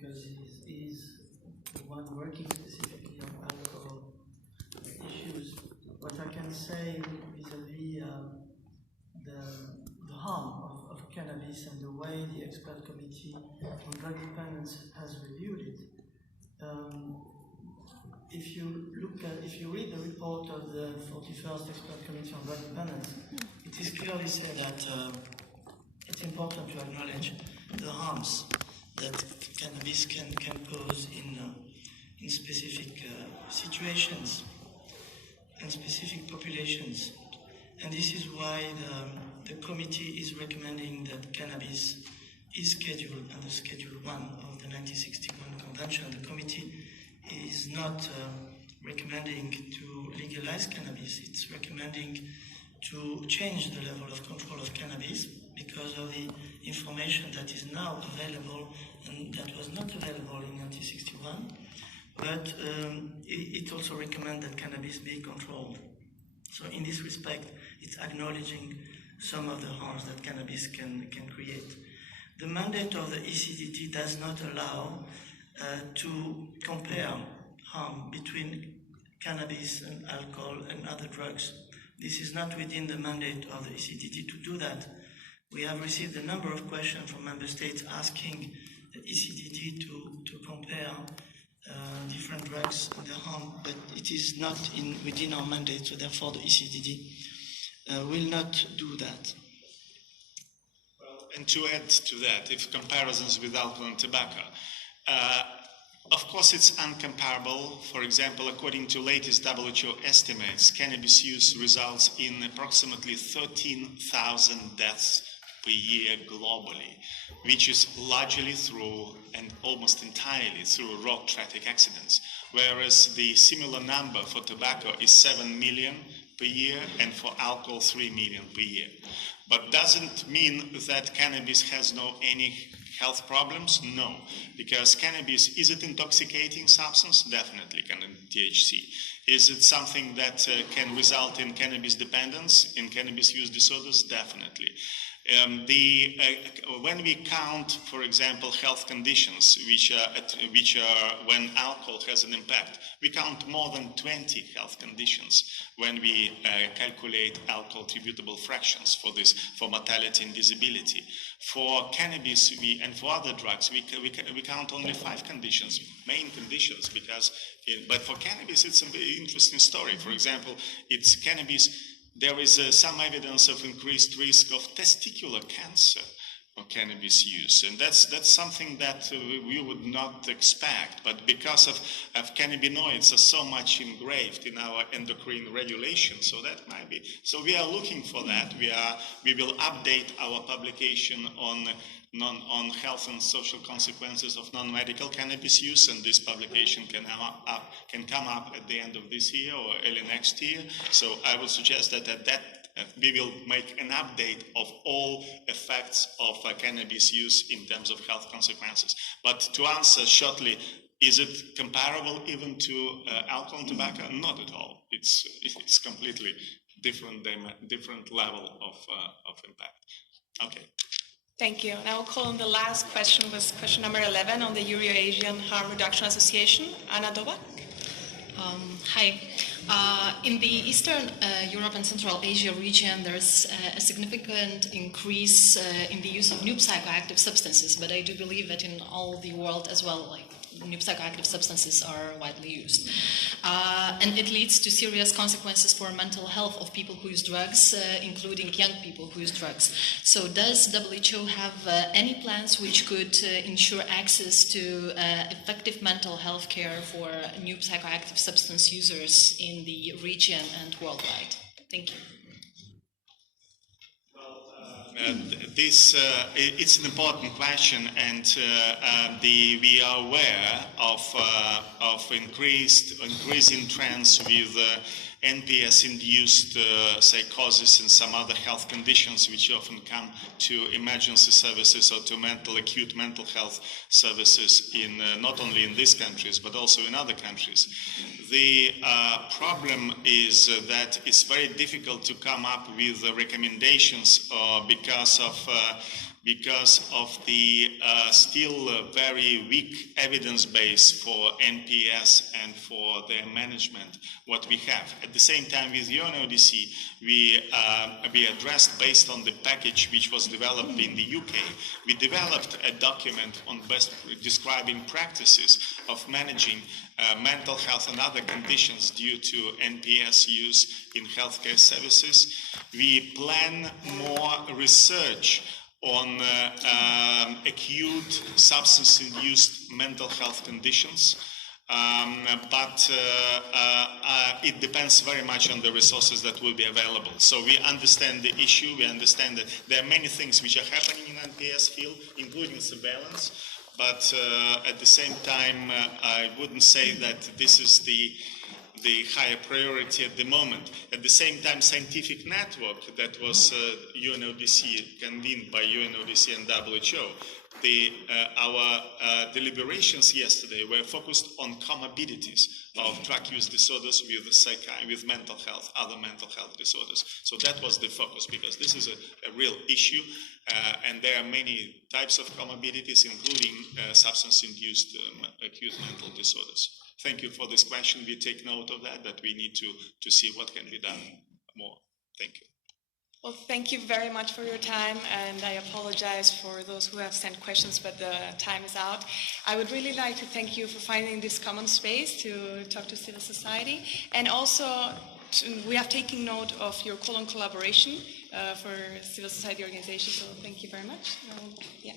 because he's the one working specifically on alcohol issues. What I can say vis-a-vis the harm of cannabis and the way the expert committee on drug dependence has reviewed it. If you read the report of the 41st Expert Committee on Drug Dependence, it is clearly said that it's important to acknowledge the harms that cannabis can cause in specific situations and specific populations. And this is why the committee is recommending that cannabis is scheduled under Schedule 1 of the 1961 Convention. The committee is not recommending to legalize cannabis. It's recommending to change the level of control of cannabis because of the information that is now available and that was not available in 1961. But it also recommends that cannabis be controlled. So in this respect, it's acknowledging some of the harms that cannabis can create. The mandate of the ECDD does not allow to compare harm between cannabis and alcohol and other drugs. This is not within the mandate of the ECDD to do that. We have received a number of questions from member states asking the ECDD to compare different drugs and their harm, but it is not within our mandate, so therefore the ECDD will not do that. Well, and to add to that, if comparisons with alcohol and tobacco, of course it's uncomparable. For example, according to latest WHO estimates, cannabis use results in approximately 13,000 deaths per year globally, which is largely through and almost entirely through road traffic accidents, whereas the similar number for tobacco is 7 million per year and for alcohol 3 million per year. But doesn't mean that cannabis has any health problems? No, because cannabis, is it intoxicating substance? Definitely can THC. Is it something that can result in cannabis dependence, in cannabis use disorders? Definitely. When we count, for example, health conditions which are when alcohol has an impact, we count more than 20 health conditions when we calculate alcohol attributable fractions for mortality and disability. For cannabis and for other drugs, we count only 5 conditions, main conditions, but for cannabis it's a very interesting story. For example, it's cannabis. There is some evidence of increased risk of testicular cancer of cannabis use, and that's something that we would not expect. But because of cannabinoids are so much engraved in our endocrine regulation, so that might be. So we are looking for that. We will update our publication on health and social consequences of non-medical cannabis use, and this publication can come up at the end of this year or early next year. So I would suggest that we will make an update of all effects of cannabis use in terms of health consequences. But to answer shortly, is it comparable even to alcohol and tobacco? Not at all. It's completely different level of impact. Okay. Thank you. And I will call on the last question, was question number 11 on the Euro-Asian Harm Reduction Association. Anna Dovak. Hi. In the Eastern Europe and Central Asia region, there's a significant increase in the use of new psychoactive substances, but I do believe that in all the world as well, new psychoactive substances are widely used. And it leads to serious consequences for mental health of people who use drugs, including young people who use drugs. So does WHO have any plans which could ensure access to effective mental health care for new psychoactive substance users in the region and worldwide? Thank you. It's an important question, and we are aware of increasing trends with NPS-induced psychosis and some other health conditions which often come to emergency services or to acute mental health services not only in these countries but also in other countries. The problem is that it's very difficult to come up with recommendations because of because of the still very weak evidence base for NPS and for their management, what we have. At the same time, with UNODC, we addressed, based on the package which was developed in the UK, we developed a document on best describing practices of managing mental health and other conditions due to NPS use in healthcare services. We plan more research on acute substance-induced mental health conditions, but it depends very much on the resources that will be available. So we understand the issue, we understand that there are many things which are happening in NPS field, including surveillance, but at the same time, I wouldn't say that this is the higher priority at the moment. At the same time, scientific network that was UNODC, convened by UNODC and WHO, our deliberations yesterday were focused on comorbidities of drug use disorders with mental health, other mental health disorders. So that was the focus, because this is a real issue, and there are many types of comorbidities, including substance-induced acute mental disorders. Thank you for this question. We take note of that we need to see what can be done more. Thank you. Well, thank you very much for your time, and I apologize for those who have sent questions, but the time is out. I would really like to thank you for finding this common space to talk to civil society, and also we have taken note of your call on collaboration for civil society organizations, so thank you very much. Yeah.